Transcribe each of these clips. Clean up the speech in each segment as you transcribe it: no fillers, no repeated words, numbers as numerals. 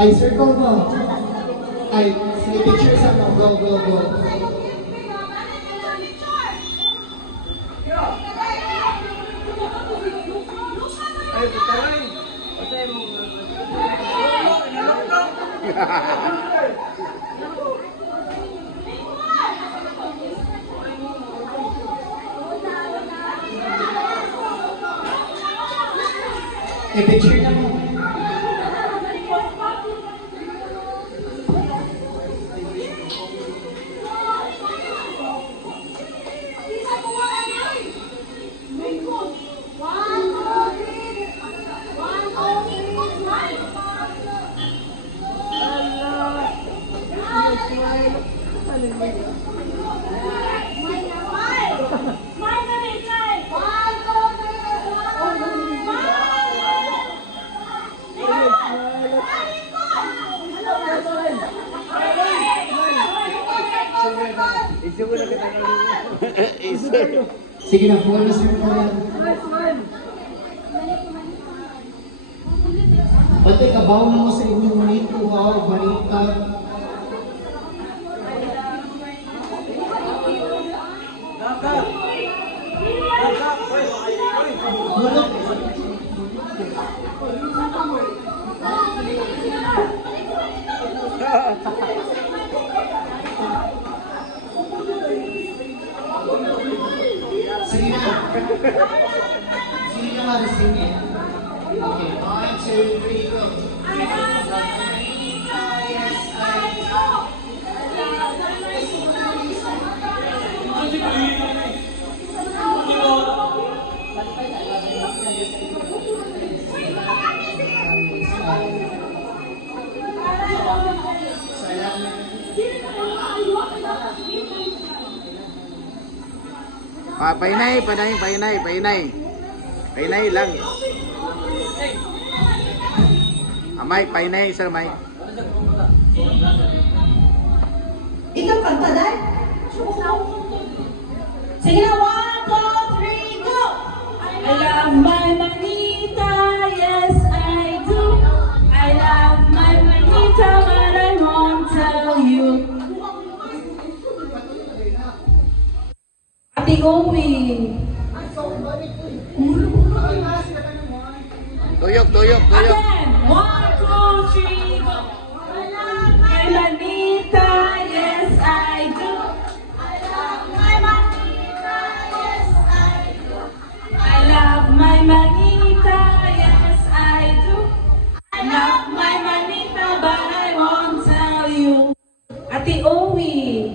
Ay, circle mo. Ay, sige, picture sa mo. Go, go, go. Ay, pataray. Patay mo. Ay, picture na mo. Sige na, full na circle. Pati kabaw na mo sa inyong manito, wow, manita. Sige na. Sige na, Marising eh. Okay, 1, 2, 3, go. Painay lang. Mike, painay, sir Mike. Ikaw kanta, Dad? Sige na, 1, 2, 3, go! I love my manita, yes I do. I love my manita, but I won't tell you. Ate Omi. Tuyok. Again, 1, 2, 3, go! I love my manita, yes I do. I love my manita, yes I do. I love my manita, yes I do. I love my manita, but I won't tell you. Ate Owi.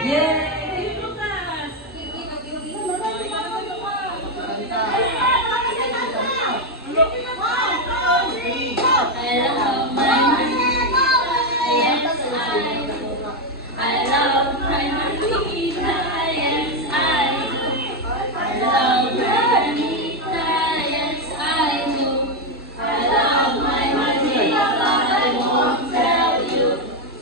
Yay! Lucas. I love my manita, yes I do. I love my manita, yes I do. I love my manita, yes I do. I love my manita, but I won't tell you.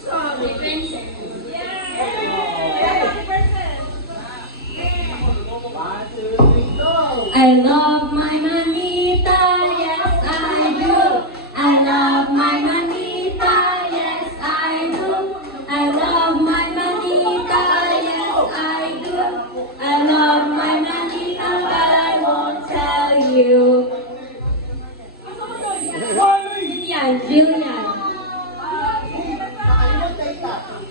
Sorry, princess. I love my manita, yes I do. I love my manita, yes I do. I love my manita, yes I do. I love my manita, but I won't tell you. Jillian.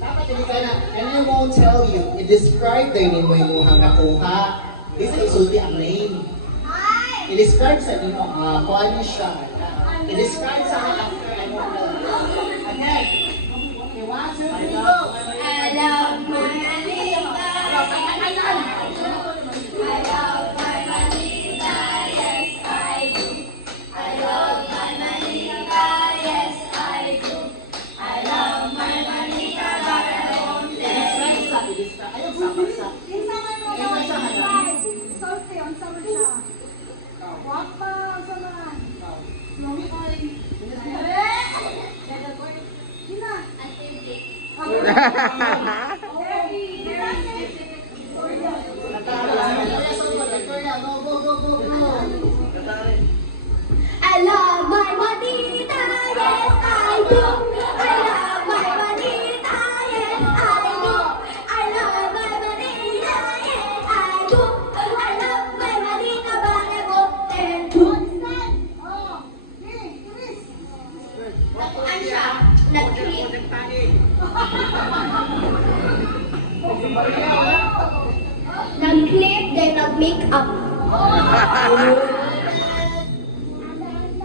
Dapat hindi ka na, and I won't tell you, i-describe din mo yung mga nakuha. Isa isulti ang name. I-describe sa inyo, kung ano siya. I-describe sa akin after I won't tell you. Again. Okay, 1, 2, 3, go! I love my manita. I love my manita, yes I do. I love my manita, yes I do. I love my manita, but I won't tell you. Ayaw sa pagsa. I love my manita, yes I do. I love my manita, yes I do. I love my manita, yes I do. I love my manita, but I won't tell you. Natuan siya, nag-trip. Nag-clip, then nag-make up.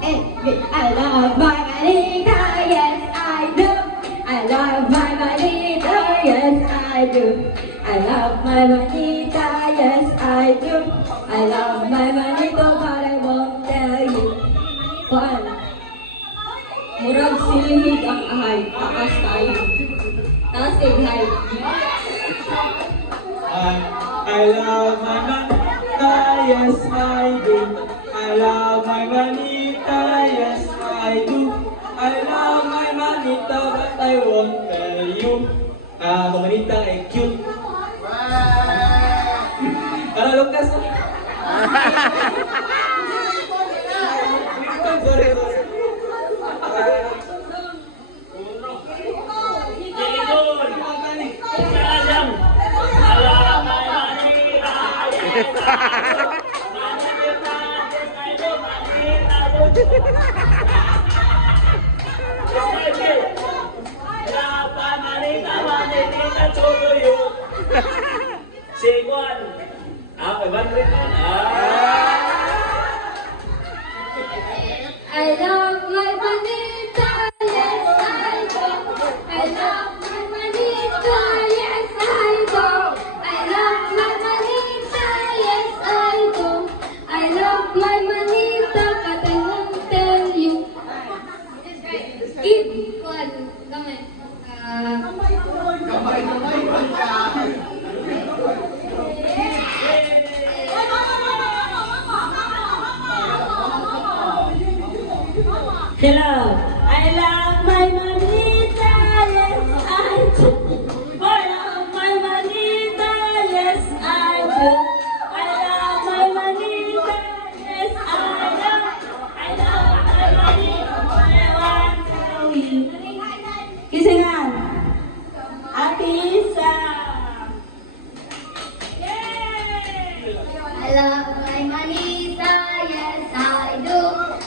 I love my manita, yes I do. I love my manita, yes I do. I love my manita, yes I do. I love my manita, but I won't tell you. One. Murag silihig ang ahay, takas tayo. Takas kay hay. I love my manita, yes I do. I love my manita, yes I do. I love my manita, but I won't tell you. Manita ay cute. Ano, Lucas? Sorry. Siguan. Kay Bandrit yun. I love my manita, yes I do. I love my manita, yes I do. I love my manita, yes I do. I love my manita, but I won't tell you. Eat one. Gamay. Hello. I love my manita, yes I do. I love my manita, yes I do. I love my manita, yes I do. I love my manita, I want to tell you. Kisingan. Ate Isa. Yay! I love my manita, yes I do.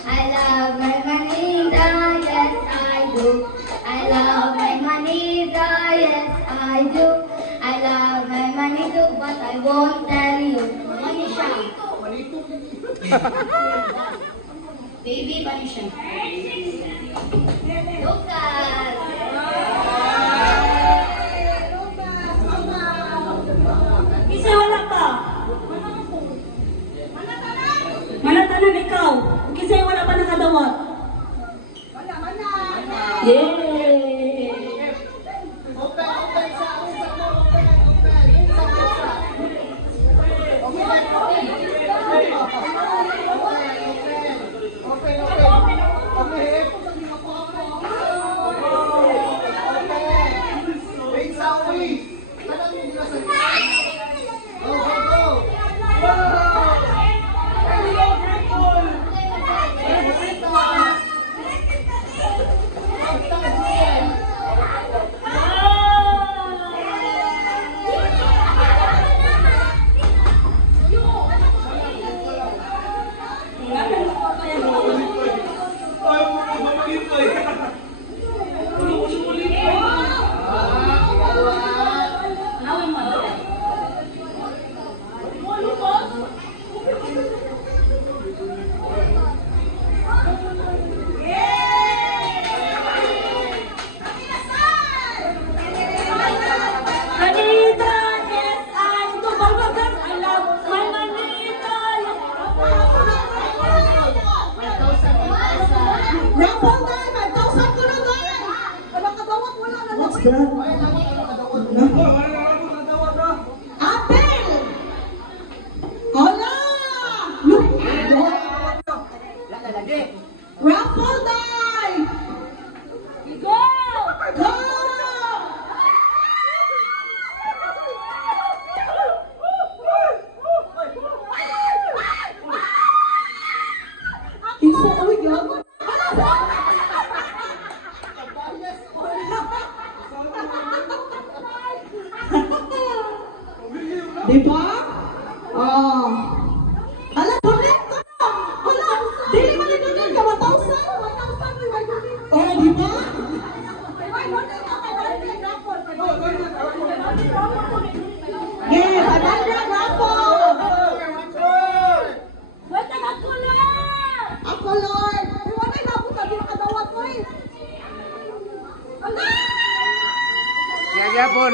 I love my manita, yes I do. I love my manita, yes I do. I love my manito, but I won't tell you. Manisha. Baby Manisha. Lucas. Isa wala pa. Manatanan ikaw. Kisay wala pa nakadawat. Yay! Open sa Wait, Sawi! Tanang mo nila sa Go, go, go! Wow! Di ba? Oh. Hala, donate ko na. Hala, dili man i-donate ka, 1,000. 1,000 may donate. Oh, di ba? Yes, 500 raffle. Wait, ako, Lord. Ako, Lord. Wala na ako sabi ng kadawat ko eh. Sige, Japon.